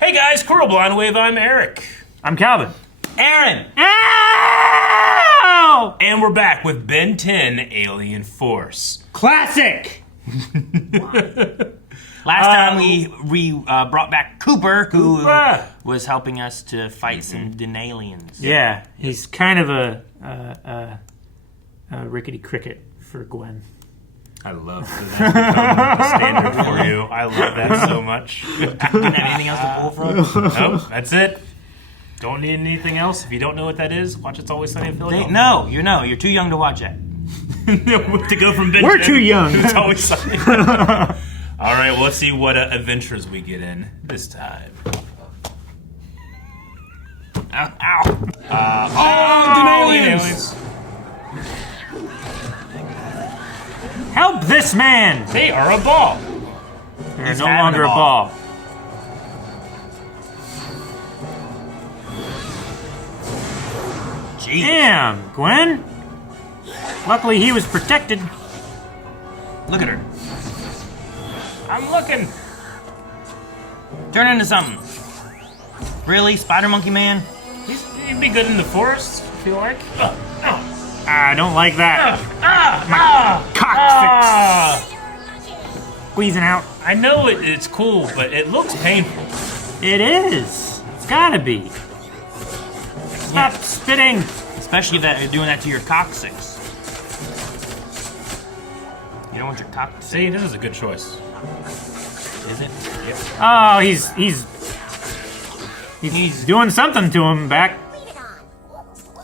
Hey guys, Coral Blind Wave, I'm Eric. I'm Calvin. Aaron! Ow! And we're back with Ben 10 Alien Force. Classic! Last time we brought back Cooper, who Cooper. was helping us to fight some Denalians. Yeah, he's kind of a rickety cricket for Gwen. I love that become a standard for you. I love that so much. Didn't have anything else to pull from? Nope, that's it. Don't need anything else. If you don't know what that is, watch It's Always Sunny in Philadelphia. No, you're too young to watch it. To go from Ben We're 10 too young. to It's Always Sunny. All right, well, let's see what adventures we get in this time. Ow. Denalians. Help this man! They are a ball. They're He's no having longer a a ball. ball. Jeez. Damn, Gwen. Luckily he was protected. Look at her. I'm looking. Turn into something. Really? Spider Monkey Man? He'd be good in the forest, I feel like. I don't like that. Cock squeezing out. I know it's cool, but it looks painful. It is. It's gotta be. Stop spitting. Especially that you're doing that to your coccyx. You don't want your coccyx, See, this is a good choice. is it? Oh, he's doing something to him back.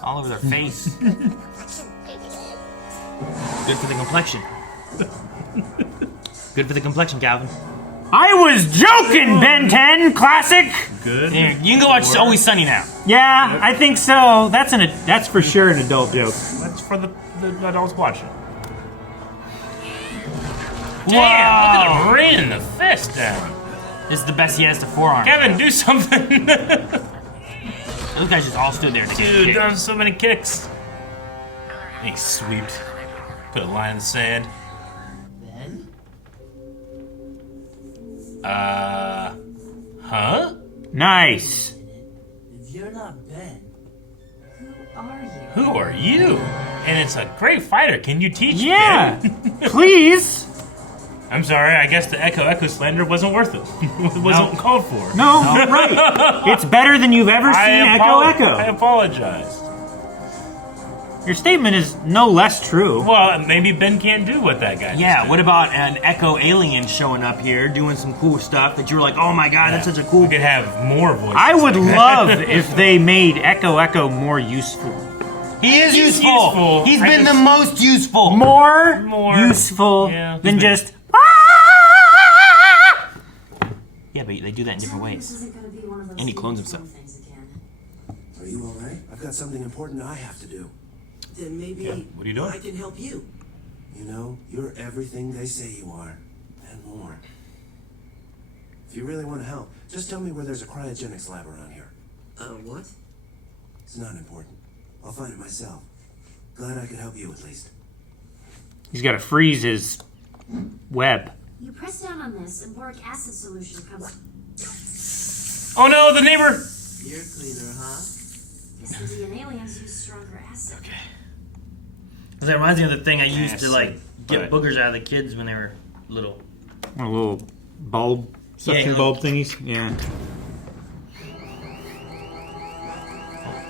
All over their face. Good for the complexion. Good for the complexion, Calvin. I was joking, Ben 10 Classic. Good. Here, you can go watch Always Sunny now. Yeah, I think so. That's for sure an adult joke. That's for the adults watching. Wow. Damn, look at him raining the fist down. This is the best he has to forearm. Kevin, do something. Those guys just all stood there to get Dude, kicked. done so many kicks. And he sweeped. Put a line in the sand. Ben? Huh? Nice. If you're not Ben, who are you? Who are you? And it's a great fighter. Can you teach me? Yeah. Please. I'm sorry, I guess the Echo slander wasn't worth it. Wasn't called for. No, right. It's better than you've ever seen I Echo. apologize. Your statement is no less true. Well, maybe Ben can't do what that guy Yeah, did. what about an Echo alien showing up here doing some cool stuff that you were like, oh my god, that's such a cool... We could have more voices. I would like that. love if they made Echo more useful. He is He's useful. useful. He's I been just- the most useful. More useful Yeah. than just... Yeah, but they do that in different ways. And he clones himself. Are you all right? I've got something important I have to do. Then maybe What are you doing? I can help you. You know, you're everything they say you are, and more. If you really want to help, just tell me where there's a cryogenics lab around here. What? It's not important. I'll find it myself. Glad I could help you at least. He's got to freeze his web. You press down on this, and boric acid solution comes. Oh no, the neighbor! Ear cleaner, huh? Yes, indeed, aliens use stronger acid. Okay. That reminds me of the thing I used to Acid, like get but- boogers out of the kids when they were little. A little bulb, suction Yeah. bulb thingies. Yeah.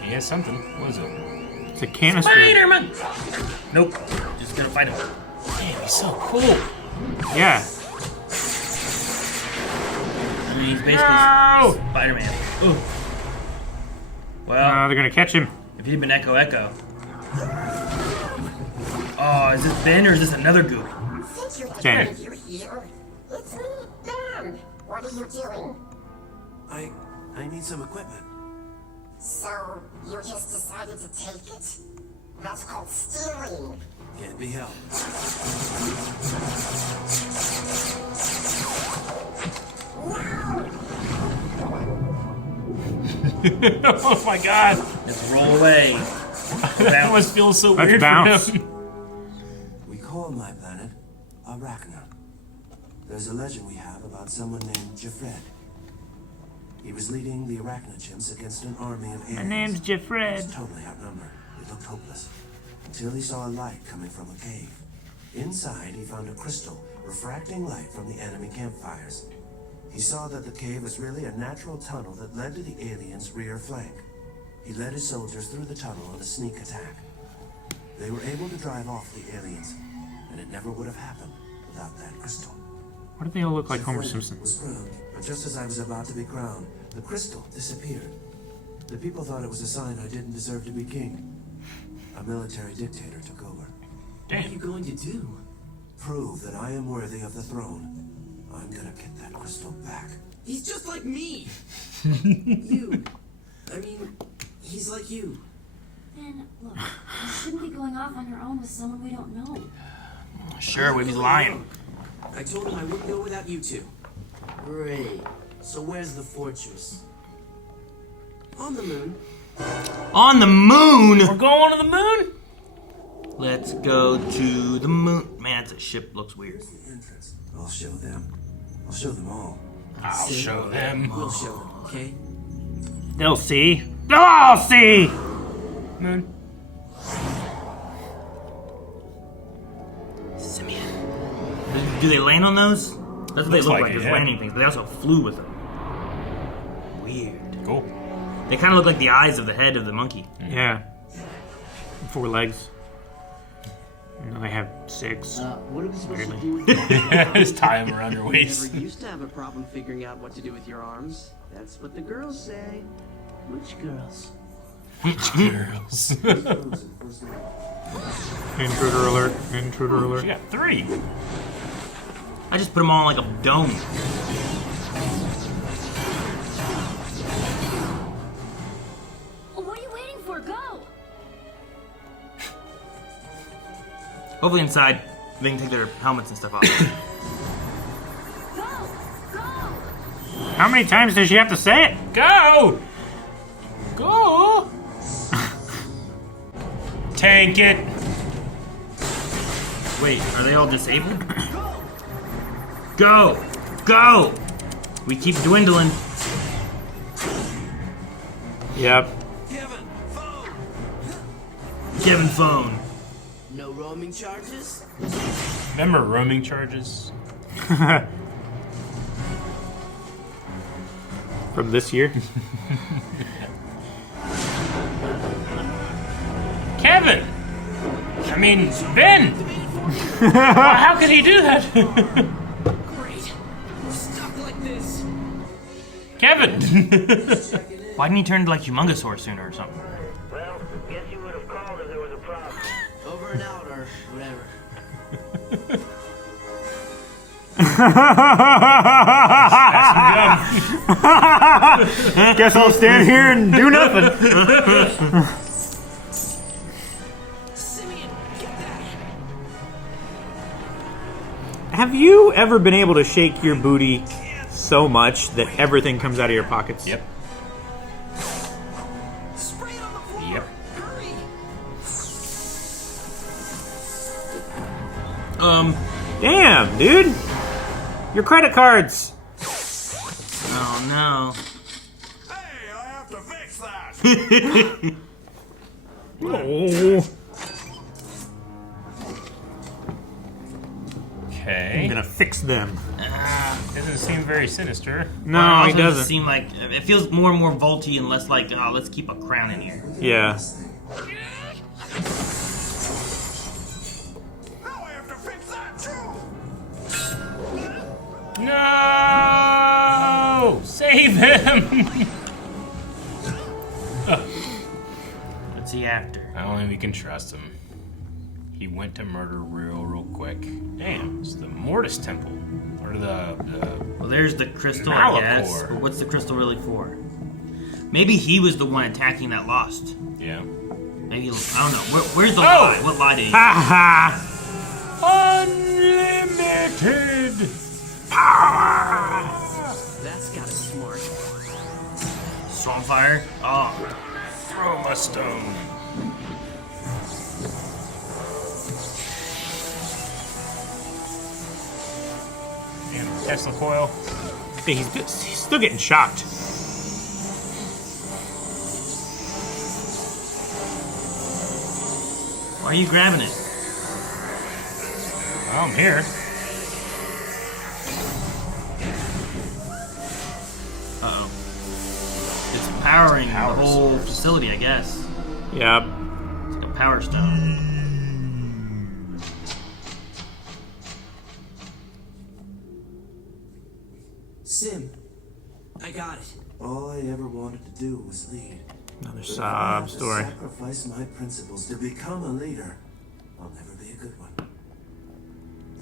He has something. What is it? It's a canister. Spider-Man! Nope. Just gonna fight him. Damn, he's so cool. Yeah. I mean, he's basically No! Spider-Man. Ooh. Well, They're gonna catch him. if he'd been Echo. Oh, is this Ben or is this another goop? Since you're Ben. you're here, it's me, Ben. What are you doing? I need some equipment. So, you just decided to take it? That's called stealing. Can't be helped. Oh my god. Let's roll away. That must feel so Let's weird bounce. for him. We call my planet Arachna. There's a legend we have about someone named Jafred. He was leading the arachnochimps against an army of aliens. My name's He Jeffred. was totally outnumbered. It looked hopeless. Until he saw a light coming from a cave. Inside, he found a crystal refracting light from the enemy campfires. He saw that the cave was really a natural tunnel that led to the aliens' rear flank. He led his soldiers through the tunnel on a sneak attack. They were able to drive off the aliens, and it never would have happened without that crystal. Why do they all look like Homer Jafred Simpson? was crowned, but just as I was about to be crowned, the crystal disappeared. The people thought it was a sign I didn't deserve to be king. A military dictator took over. What are you going to do? Prove that I am worthy of the throne. I'm gonna get that crystal back. He's just like me. You. I mean, he's like you. Ben, look, you shouldn't be going off on your own with someone we don't know. Sure, Wibby's lying. I told him I wouldn't go without you two. Great. So where's the fortress? On the moon. On the moon! We're going to the moon? Let's go to the moon. Man, it's a ship. Looks weird. The entrance. I'll show them. I'll show them all. I'll show them. We'll show them, okay? They'll see. They'll all see. Moon. Simeon. Do they land on those? That's what they Looks look like like. it, Those yeah. landing things. But they also flew with them. Weird. Cool. They kind of look like the eyes of the head of the monkey. Yeah. 4 legs. No, they have 6. What are we supposed Weirdly. to do with your Just tie them around your I waist. never used to have a problem figuring out what to do with your arms. That's what the girls say. Which girls? Girls. Intruder alert. Intruder She alert. got 3. I just put them all in like a dome. What are you waiting for? Go! Hopefully inside they can take their helmets and stuff off. Go! Go! How many times does she have to say it? Go! Go! Tank it. Wait, are they all disabled? Go! Go! We keep dwindling. Yep. Kevin phone. No roaming charges? Remember roaming charges? From this year. Kevin! I mean, Ben! Well, how could he do that? Great. We're stuck like this. Kevin! Why didn't he turn into like Humongousaur sooner or something? Well, guess you would have called if there was a problem. Over and out or whatever. Guess I'll stand here and do nothing. Simeon, get that. Have you ever been able to shake your booty so much that everything comes out of your pockets? Yep. Spray it on the floor. Yep. Hurry. Damn, dude. Your credit cards. Oh no. Hey, I have to fix that! Oh. Okay. I'm gonna fix them. Doesn't seem very sinister. No, Also he doesn't. Seem like it feels more and more vaulty and less like oh, let's keep a crown in here. Yeah. Now I have to fix that too! No! Save him! What's he after? I don't think we can trust him. He went to murder real quick. Damn, it's the Mortis Temple. Or the Well, there's the crystal, I guess. Malachor. But what's the crystal really for? Maybe he was the one attacking that lost. yeah. Maybe I don't know. Where's the Oh! lie? What lie did he? Ha Unlimited That's got it smart. Stormfire. Oh, Throw a stone. Damn, Tesla coil. He's still getting shocked. Why are you grabbing it? Well, I'm here. Uh-oh. It's powering the whole facility, I guess. Yep. It's like a power stone. Sim, I got it. All I ever wanted to do was lead. Another But if I sob have to story. sacrifice my principles to become a leader, I'll never be a good one.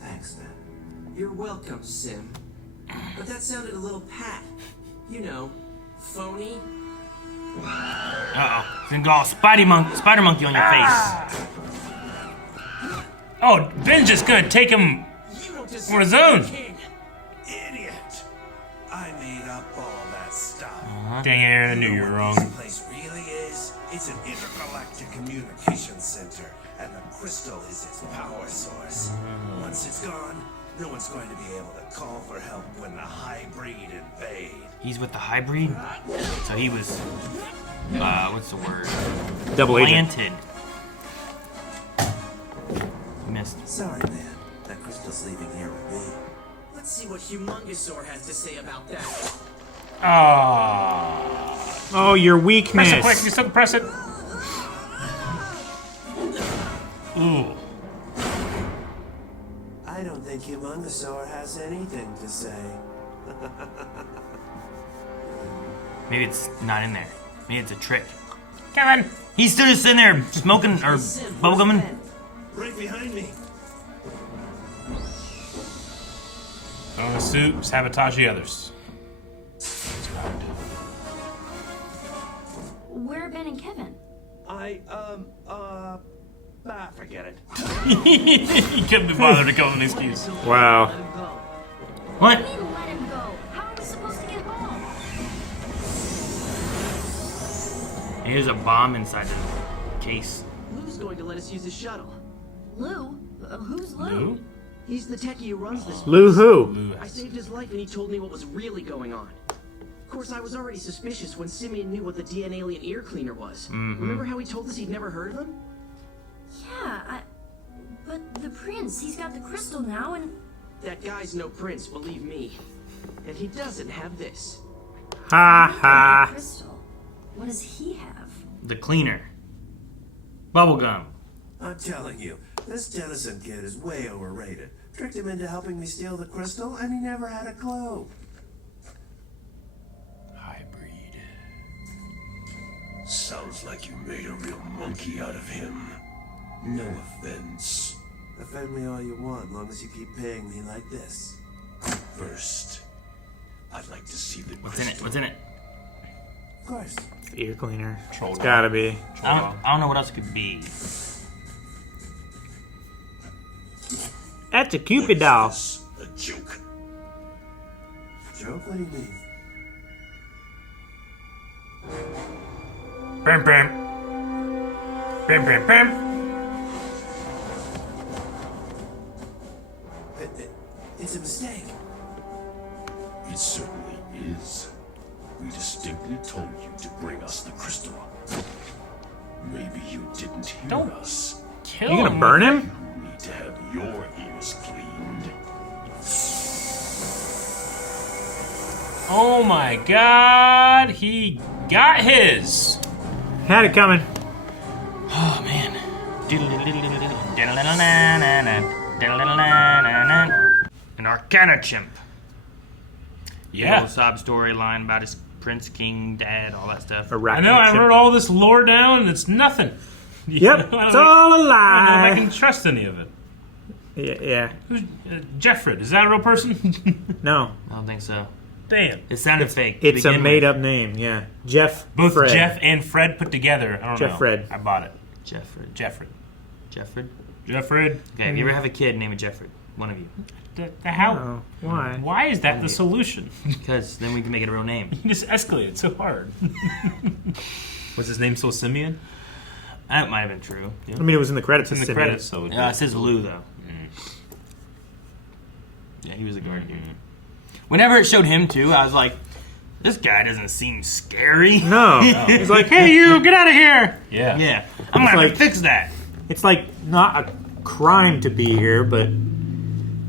Thanks, man. You're welcome, Sim. But that sounded a little pat. You know, phony. Uh-oh. It's gonna go all spider monkey on your face. Oh, Ben's just gonna take him You don't deserve for his own. king. Idiot! I made up all that stuff. Dang it, Aaron, I knew you were What wrong. this place really is? It's an intergalactic communications center, and the crystal is its power source. Once it's gone, no one's going to be able to call for help when the hybrid invade. He's with the hybrid? So he was, what's the word? Double agent. Planted. Missed. Sorry, man. That crystal's leaving here with me. Let's see what Humongosaur has to say about that. Ah. Oh, your Press weakness. it quick. You still press it. Ooh. I don't think Humongosaur has anything to say. Maybe it's not in there. Maybe it's a trick. Kevin. He's still just sitting there smoking or Sim, bubblegumming. Right behind me. On the suit, sabotage the others. Where are Ben and Kevin? Forget it. He couldn't be bothered to come up with an excuse. Wow. What? We let him go. How are we supposed to get home? Here's a bomb inside the case. Lou's going to let us use his shuttle. Lou? Who's Lou? Lou? He's the techie who runs this. Lou who? Lou I has saved his life and he told me what was really going on. Of course, I was already suspicious when Simeon knew what the DNA alien ear cleaner was. Remember how he told us he'd never heard of him? Yeah, but the prince, he's got the crystal now and... That guy's no prince, believe me. And he doesn't have this. Ha ha. Crystal. What does he have? The cleaner. Bubblegum. I'm telling you, this Tennyson kid is way overrated. Tricked him into helping me steal the crystal, and he never had a clue. hybrid. Sounds like you made a real monkey out of him. No offense. Offend me all you want, long as you keep paying me like this. First, I'd like to see the What's in it? What's in it? Of course. Ear cleaner. Troll It's dog. gotta be. I don't know what else it could be. That's a Cupid doll. This a joke. Joke? What do you mean? Bam, bam. Bam, bam, bam. It's a mistake. It certainly is. We distinctly told you to bring us the crystal. Maybe you didn't hear Don't us. Kill You gonna him. burn him? You need to have your ears cleaned. Oh my god, he got his. Had it coming. Oh man. An Arcana chimp. Yeah. Little sob storyline about his prince, king, dad, all that stuff. A I know, I wrote all this lore down, and it's nothing. You Yep, know, I it's don't- all a I don't know if I lie. can trust any of it. Yeah. Who's Jeffred? Is that a real person? No, I don't think so. Damn. It sounded fake. to it's a begin with. made-up name. Yeah, Jeff. Both Fred. Jeff and Fred put together. I don't know. Jeffred. I bought it. Jeffred. Jeffred. Jeffred? Jeffred. Okay, if you ever have a kid, name it Jeffred. One of you. How? Oh, why? Why is that the solution? Because then we can make it a real name. You just escalated so hard. Was his name still Simeon? That might have been true. Yeah, I mean, it was in the credits. It's in the Simeon. credits, so it says Lou, though. Yeah, he was a guardian. Whenever it showed him too, I was like, this guy doesn't seem scary. No. He's like, hey, you, get out of here. Yeah. Yeah, I'm gonna have to like- fix that. It's like not a crime to be here, but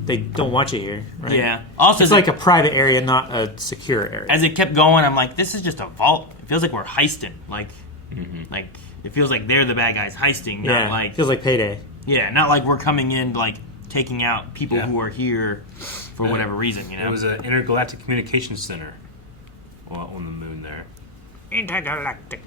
they don't want you here. Right? Yeah. Also, It's like a private area, not a secure area. as it kept going, I'm like, this is just a vault. It feels like we're heisting. Like it feels like they're the bad guys heisting, yeah, not like feels like Payday. not like we're coming in like taking out people Yeah. who are here for whatever reason. You know, It was an intergalactic communications center on the moon there. Intergalactic.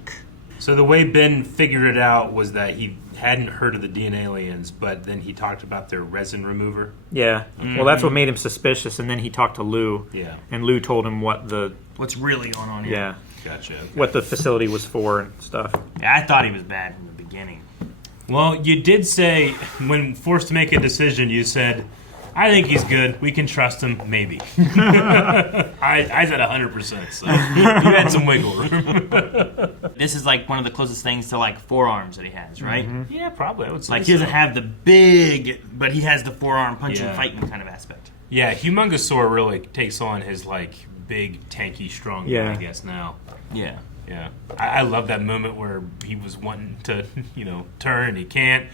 So the way Ben figured it out was that he hadn't heard of the DNA aliens, but then he talked about their resin remover. Yeah. Well, that's what made him suspicious, and then he talked to Lou. Yeah. And Lou told him what what's really going on here? yeah, Gotcha. what the facility was for and stuff. Yeah, I thought he was bad from the beginning. Well, you did say, when forced to make a decision, you said, I think he's good. We can trust him, maybe. I said 100%, so you had some wiggle room. This is like one of the closest things to like forearms that he has, right? Yeah, probably. I would say Like he doesn't so. have the big, but he has the forearm punching, Yeah. fighting kind of aspect. Yeah, Humongousaur really takes on his, like, big, tanky, strong Yeah. guy, I guess, now. Yeah. Yeah. I love that moment where he was wanting to, turn and he can't.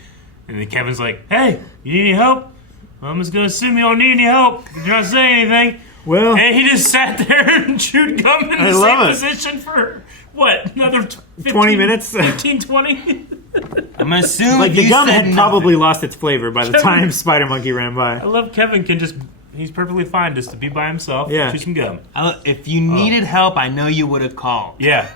And then Kevin's like, hey, you need any help? I'm just going to assume you don't need any help. You're not saying anything. Well, And he just sat there and chewed gum in I the love same it. position for, what, another 15, 20 minutes? 15, 20? I'm gonna assume like the you gum said had nothing. probably lost its flavor by the time Spider Monkey ran I by. love Kevin can just, he's perfectly fine just to be by himself Yeah. and chew some gum. If you needed help, I know you would have called. Yeah.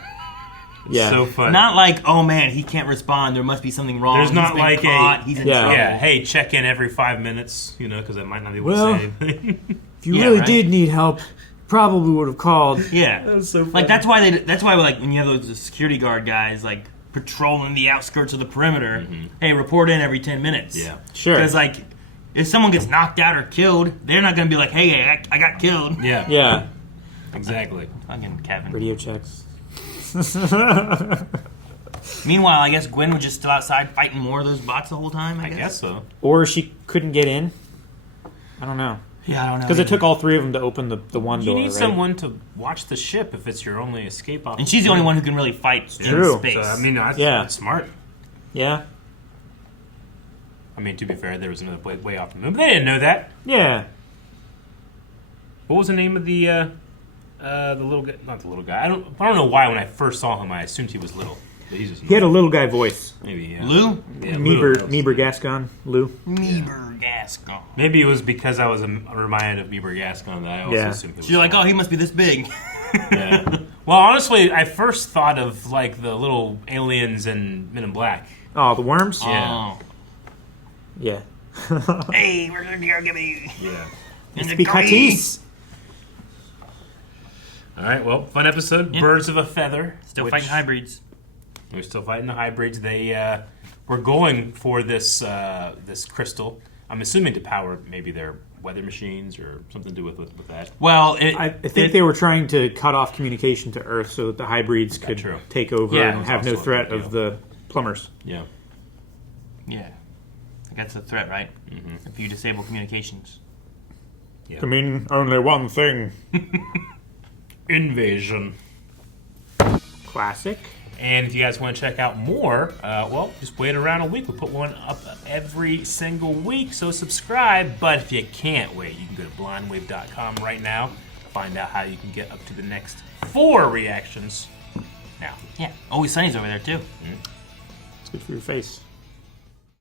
Yeah. So funny. Not like, oh man, he can't respond. There must be something wrong. There's not He's been like caught. a- He's in Yeah. trouble. Yeah, hey, check in every 5 minutes, because I might not be able Well, to say anything. If you Yeah, really right. did need help, probably would have called. Yeah. was so funny. Like that's why like when you have those security guard guys like patrolling the outskirts of the perimeter. Hey, report in every 10 minutes. Yeah. Sure. Because like if someone gets knocked out or killed, they're not gonna be like, hey, I got killed. Yeah, Yeah. exactly. Fucking Kevin. Radio checks. Meanwhile, I guess Gwen was just still outside fighting more of those bots the whole time. I I guess so. Or she couldn't get in. I don't know. Yeah, I don't know. Because it took all three of them to open the one You door, need right? someone to watch the ship if it's your only escape option. And she's the only one who can really fight in True. space. So, I mean, that's Yeah. it's smart. Yeah. I mean, to be fair, there was another way off the moon, but they didn't know that. Yeah. What was the name of the little guy? Not the little guy. I don't know why when I first saw him I assumed he was little. But he's just He had a little guy voice. maybe yeah. Lou? Yeah, Lou. Meeber Gascon. Lou. Meeber Gascon. Maybe it was because I was reminded of Meeber Gascon that I also Yeah. assumed he was She's like, small. oh, he must be this big. Yeah. Well, honestly, I first thought of like the little aliens in Men in Black. Oh, the worms? Yeah. Oh. Yeah. Hey, we're gonna go get me. Yeah. In the Picatis. All right. Well, fun episode. Yeah. Birds of a feather. Still which- fighting hybrids. We're still fighting the hybrids. They were going for this this crystal. I'm assuming to power maybe their weather machines or something to do with that. Well, I think they were trying to cut off communication to Earth so that the hybrids could true. take over Yeah, and that's have no also a threat big of deal. the plumbers. Yeah. Yeah. That's the threat, right? If you disable communications. Yeah. I mean, only one thing. Invasion. Classic. And if you guys want to check out more, well, just wait around a week. We'll put one up every single week, so subscribe. But if you can't wait, you can go to blindwave.com right now, find out how you can get up to the next 4 reactions now. Yeah. Always Sunny's over there, too. It's good for your face.